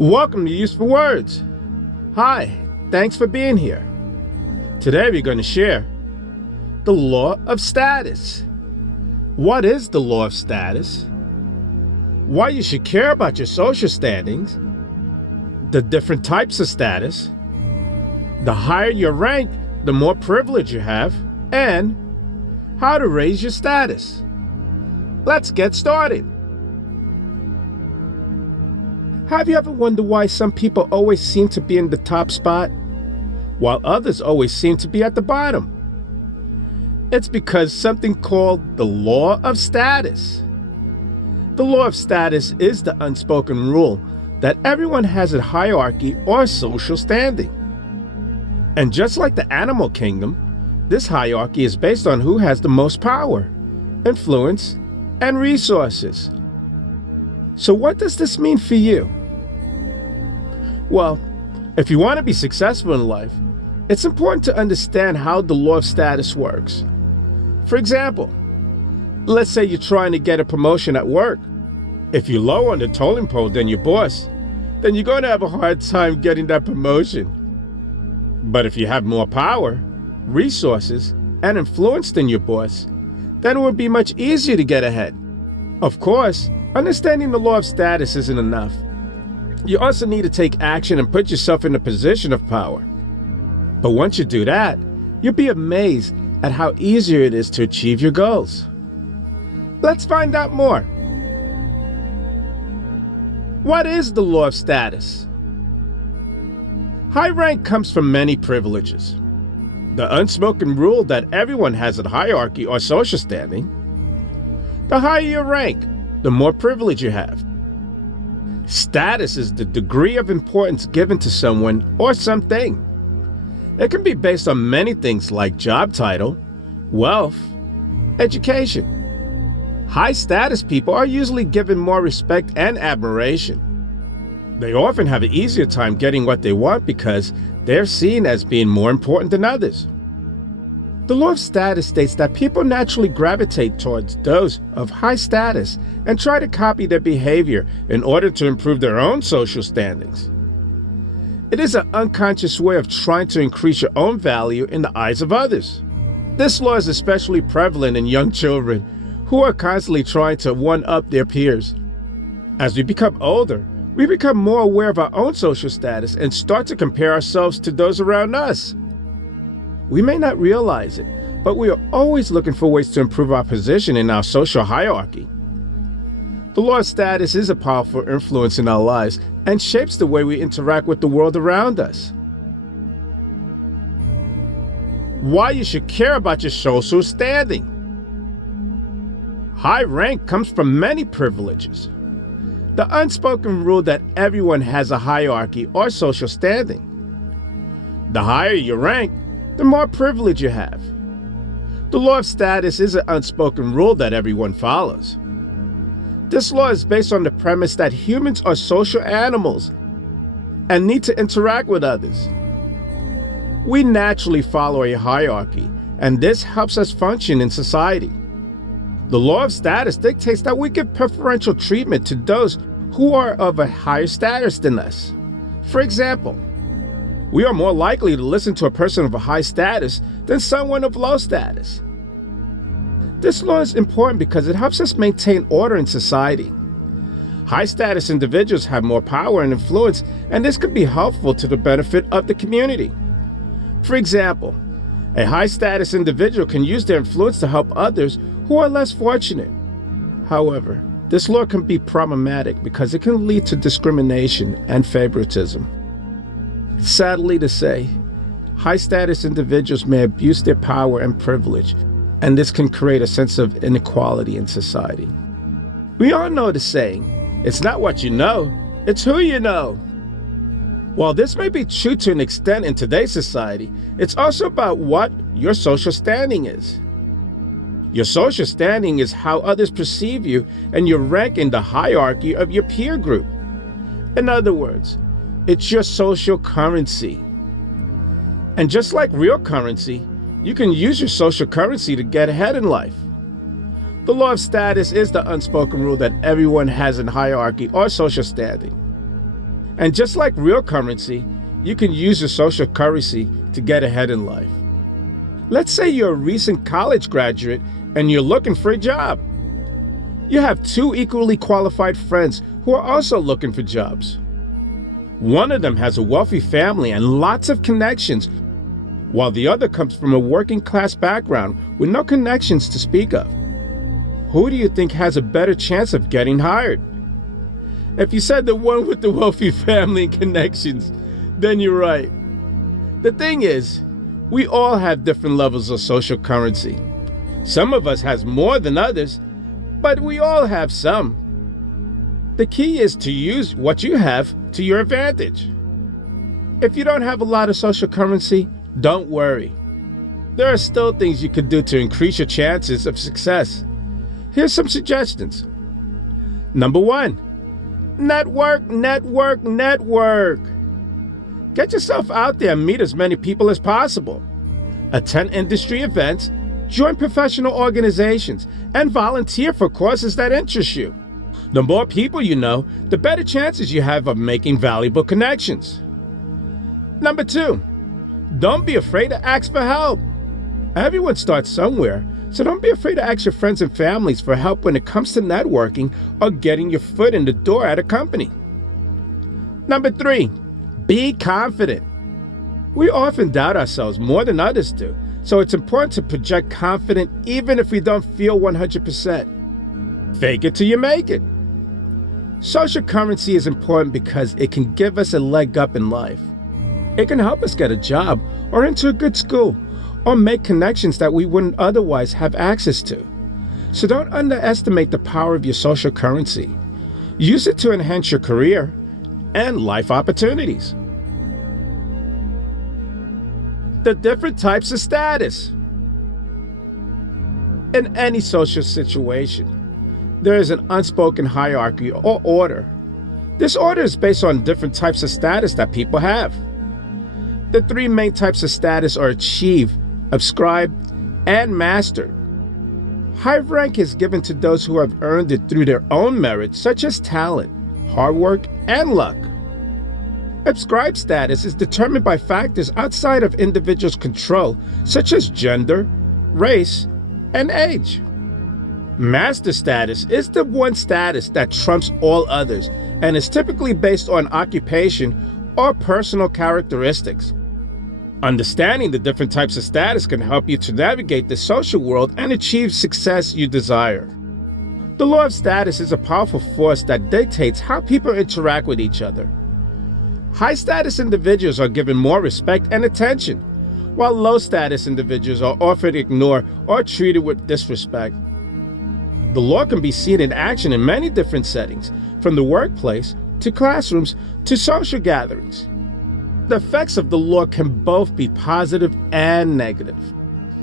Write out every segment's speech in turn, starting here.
Welcome to Useful Words. Hi, thanks for being here. Today we're going to share the law of status. What is the law of status? Why you should care about your social standings, the different types of status, the higher your rank, the more privilege you have, and how to raise your status. Let's get started. Have you ever wondered why some people always seem to be in the top spot, while others always seem to be at the bottom? It's because something called the law of status. The law of status is the unspoken rule that everyone has a hierarchy or social standing. And just like the animal kingdom, this hierarchy is based on who has the most power, influence, and resources. So what does this mean for you? Well, if you want to be successful in life, it's important to understand how the law of status works. For example, let's say you're trying to get a promotion at work. If you're low on the totem pole than your boss, then you're going to have a hard time getting that promotion. But if you have more power, resources, and influence than your boss, then it would be much easier to get ahead. Of course, understanding the law of status isn't enough. You also need to take action and put yourself in a position of power. But once you do that, you'll be amazed at how easier it is to achieve your goals. Let's find out more. What is the law of status? High rank comes from many privileges. The unspoken rule that everyone has a hierarchy or social standing. The higher your rank, the more privilege you have. Status is the degree of importance given to someone or something. It can be based on many things like job title, wealth, education. High status people are usually given more respect and admiration. They often have an easier time getting what they want because they're seen as being more important than others. The law of status states that people naturally gravitate towards those of high status and try to copy their behavior in order to improve their own social standings. It is an unconscious way of trying to increase your own value in the eyes of others. This law is especially prevalent in young children who are constantly trying to one-up their peers. As we become older, we become more aware of our own social status and start to compare ourselves to those around us. We may not realize it, but we are always looking for ways to improve our position in our social hierarchy. The law of status is a powerful influence in our lives and shapes the way we interact with the world around us. Why you should care about your social standing. High rank comes from many privileges. The unspoken rule that everyone has a hierarchy or social standing. The higher your rank, the more privilege you have. The law of status is an unspoken rule that everyone follows. This law is based on the premise that humans are social animals and need to interact with others. We naturally follow a hierarchy, and this helps us function in society. The law of status dictates that we give preferential treatment to those who are of a higher status than us. For example, we are more likely to listen to a person of a high status than someone of low status. This law is important because it helps us maintain order in society. High status individuals have more power and influence, and this can be helpful to the benefit of the community. For example, a high status individual can use their influence to help others who are less fortunate. However, this law can be problematic because it can lead to discrimination and favoritism. Sadly to say, high-status individuals may abuse their power and privilege, and this can create a sense of inequality in society. We all know the saying, it's not what you know, it's who you know. While this may be true to an extent in today's society, it's also about what your social standing is. Your social standing is how others perceive you and your rank in the hierarchy of your peer group. In other words, it's your social currency. And just like real currency, you can use your social currency to get ahead in life. The law of status is the unspoken rule that everyone has in hierarchy or social standing. And just like real currency, you can use your social currency to get ahead in life. Let's say you're a recent college graduate and you're looking for a job. You have two equally qualified friends who are also looking for jobs. One of them has a wealthy family and lots of connections, while the other comes from a working class background with no connections to speak of. Who do you think has a better chance of getting hired? If you said the one with the wealthy family and connections, then you're right. The thing is, we all have different levels of social currency. Some of us has more than others, but we all have some. The key is to use what you have to your advantage. If you don't have a lot of social currency, don't worry. There are still things you can do to increase your chances of success. Here's some suggestions. Number 1, network. Get yourself out there and meet as many people as possible. Attend industry events, join professional organizations, and volunteer for causes that interest you. The more people you know, the better chances you have of making valuable connections. Number 2, don't be afraid to ask for help. Everyone starts somewhere, so don't be afraid to ask your friends and families for help when it comes to networking or getting your foot in the door at a company. Number 3, be confident. We often doubt ourselves more than others do, so it's important to project confident even if we don't feel 100%. Fake it till you make it. Social currency is important because it can give us a leg up in life. It can help us get a job or into a good school or make connections that we wouldn't otherwise have access to. So don't underestimate the power of your social currency. Use it to enhance your career and life opportunities. The different types of status. In any social situation, there is an unspoken hierarchy or order. This order is based on different types of status that people have. The 3 main types of status are achieved, ascribed, and mastered. High rank is given to those who have earned it through their own merit, such as talent, hard work, and luck. Ascribed status is determined by factors outside of individuals' control, such as gender, race, and age. Master status is the one status that trumps all others and is typically based on occupation or personal characteristics. Understanding the different types of status can help you to navigate the social world and achieve success you desire. The law of status is a powerful force that dictates how people interact with each other. High-status individuals are given more respect and attention, while low-status individuals are often ignored or treated with disrespect. The law can be seen in action in many different settings, from the workplace to classrooms to social gatherings. The effects of the law can both be positive and negative.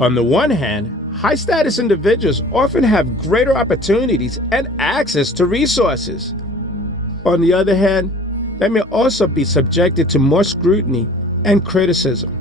On the one hand, high-status individuals often have greater opportunities and access to resources. On the other hand, they may also be subjected to more scrutiny and criticism.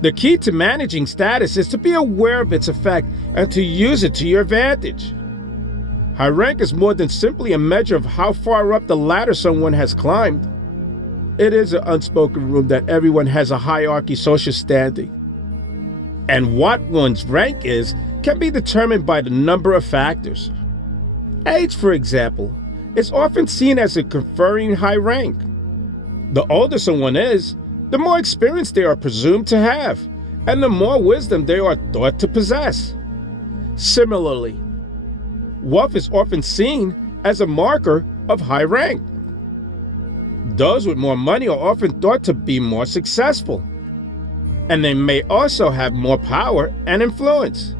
The key to managing status is to be aware of its effect and to use it to your advantage. High rank is more than simply a measure of how far up the ladder someone has climbed. It is an unspoken rule that everyone has a hierarchy social standing. And what one's rank is can be determined by the number of factors. Age, for example, is often seen as a conferring high rank. The older someone is, the more experience they are presumed to have, and the more wisdom they are thought to possess. Similarly, wealth is often seen as a marker of high rank. Those with more money are often thought to be more successful, and they may also have more power and influence.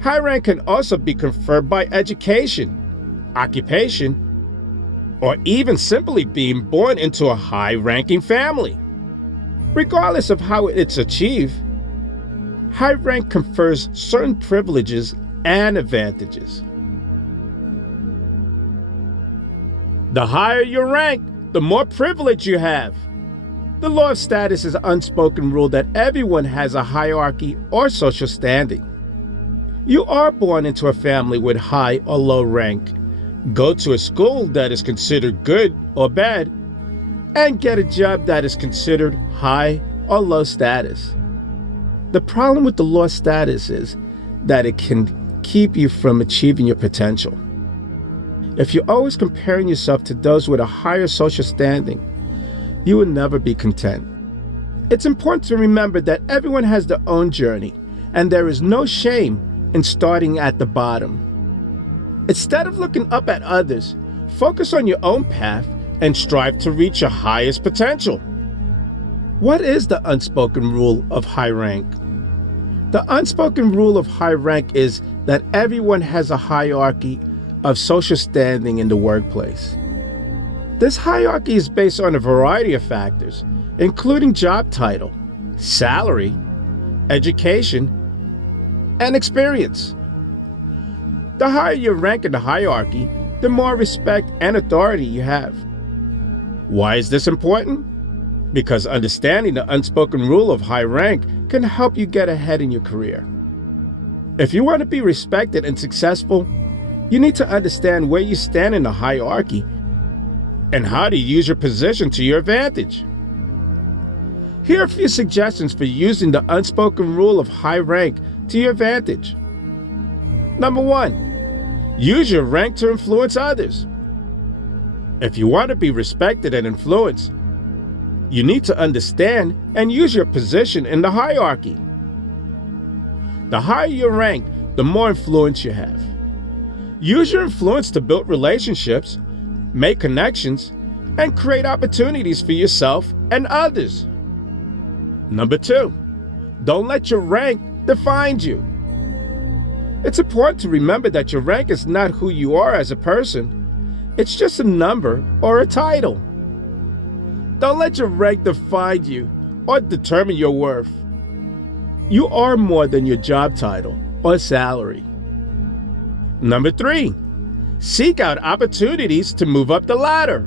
High rank can also be conferred by education, occupation, or even simply being born into a high-ranking family. Regardless of how it's achieved, high rank confers certain privileges and advantages. The higher your rank, the more privilege you have. The law of status is an unspoken rule that everyone has a hierarchy or social standing. You are born into a family with high or low rank, go to a school that is considered good or bad, and get a job that is considered high or low status. The problem with the low status is that it can keep you from achieving your potential. If you're always comparing yourself to those with a higher social standing, you will never be content. It's important to remember that everyone has their own journey, and there is no shame in starting at the bottom. Instead of looking up at others, focus on your own path and strive to reach your highest potential. What is the unspoken rule of high rank? The unspoken rule of high rank is that everyone has a hierarchy of social standing in the workplace. This hierarchy is based on a variety of factors, including job title, salary, education, and experience. The higher your rank in the hierarchy, the more respect and authority you have. Why is this important? Because understanding the unspoken rule of high rank can help you get ahead in your career. If you want to be respected and successful, you need to understand where you stand in the hierarchy and how to use your position to your advantage. Here are a few suggestions for using the unspoken rule of high rank to your advantage. Number 1, use your rank to influence others. If you want to be respected and influenced, you need to understand and use your position in the hierarchy. The higher your rank, the more influence you have. Use your influence to build relationships, make connections, and create opportunities for yourself and others. Number 2, don't let your rank define you. It's important to remember that your rank is not who you are as a person. It's just a number or a title. Don't let your rank define you or determine your worth. You are more than your job title or salary. Number 3, seek out opportunities to move up the ladder.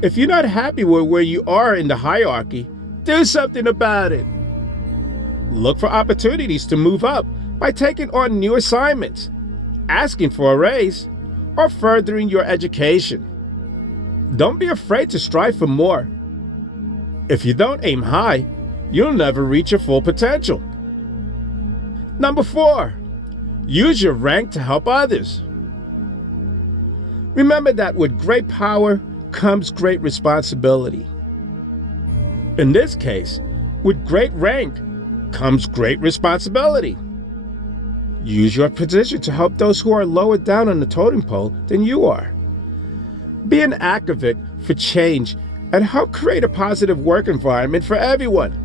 If you're not happy with where you are in the hierarchy, do something about it. Look for opportunities to move up by taking on new assignments, asking for a raise, or furthering your education. Don't be afraid to strive for more. If you don't aim high, you'll never reach your full potential. Number 4, use your rank to help others. Remember that with great power comes great responsibility. In this case, with great rank comes great responsibility. Use your position to help those who are lower down on the totem pole than you are. Be an advocate for change and help create a positive work environment for everyone.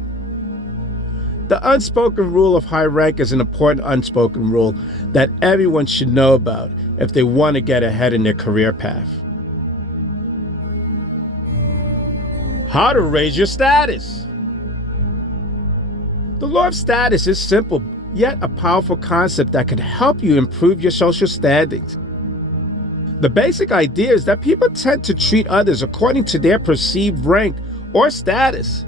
The unspoken rule of high rank is an important unspoken rule that everyone should know about if they want to get ahead in their career path. How to raise your status. The law of status is simple, yet a powerful concept that can help you improve your social standings. The basic idea is that people tend to treat others according to their perceived rank or status.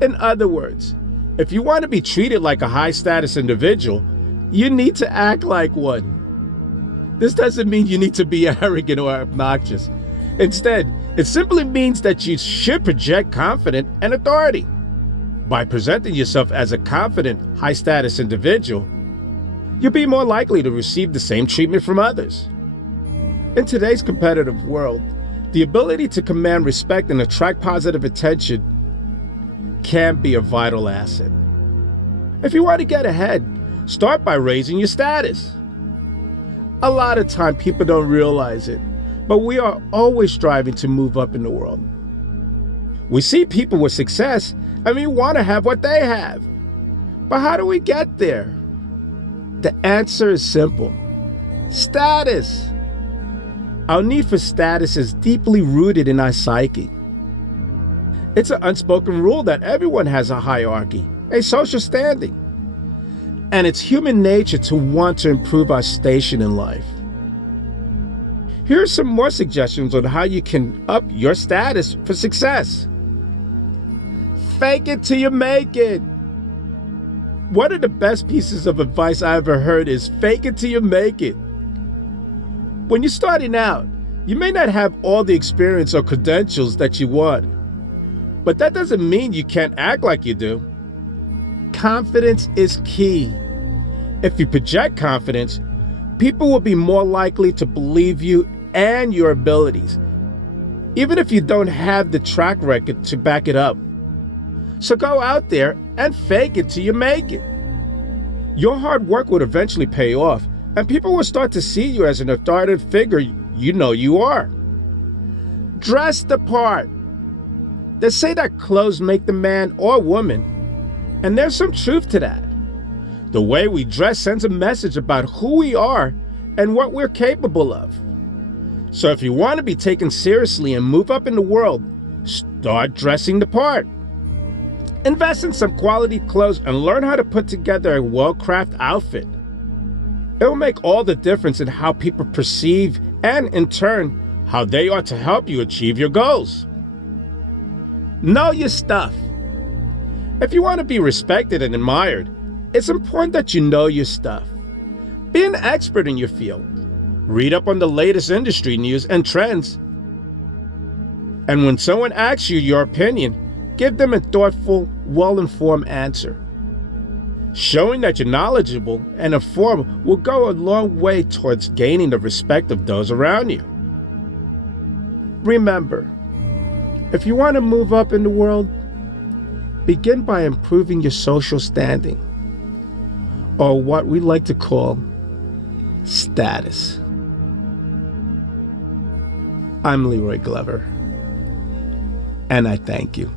In other words, if you want to be treated like a high-status individual, you need to act like one. This doesn't mean you need to be arrogant or obnoxious. Instead, it simply means that you should project confidence and authority. By presenting yourself as a confident, high-status individual, you'll be more likely to receive the same treatment from others. In today's competitive world, the ability to command respect and attract positive attention can be a vital asset. If you want to get ahead, start by raising your status. A lot of time people don't realize it, but we are always striving to move up in the world. We see people with success and we want to have what they have. But how do we get there? The answer is simple: status. Our need for status is deeply rooted in our psyche. It's an unspoken rule that everyone has a hierarchy, a social standing. And it's human nature to want to improve our station in life. Here are some more suggestions on how you can up your status for success. Fake it till you make it. One of the best pieces of advice I ever heard is fake it till you make it. When you're starting out, you may not have all the experience or credentials that you want, but that doesn't mean you can't act like you do. Confidence is key. If you project confidence, people will be more likely to believe you and your abilities, even if you don't have the track record to back it up. So go out there and fake it till you make it. Your hard work will eventually pay off, and people will start to see you as an authoritative figure you know you are. Dress the part. They say that clothes make the man or woman, and there's some truth to that. The way we dress sends a message about who we are and what we're capable of. So if you want to be taken seriously and move up in the world, start dressing the part. Invest in some quality clothes and learn how to put together a well-crafted outfit. It will make all the difference in how people perceive and, in turn, how they are to help you achieve your goals. Know your stuff. If you want to be respected and admired, it's important that you know your stuff. Be an expert in your field. Read up on the latest industry news and trends. And when someone asks you your opinion, give them a thoughtful, well-informed answer. Showing that you're knowledgeable and informed will go a long way towards gaining the respect of those around you. Remember, if you want to move up in the world, begin by improving your social standing, or what we like to call status. I'm Leroy Glover, and I thank you.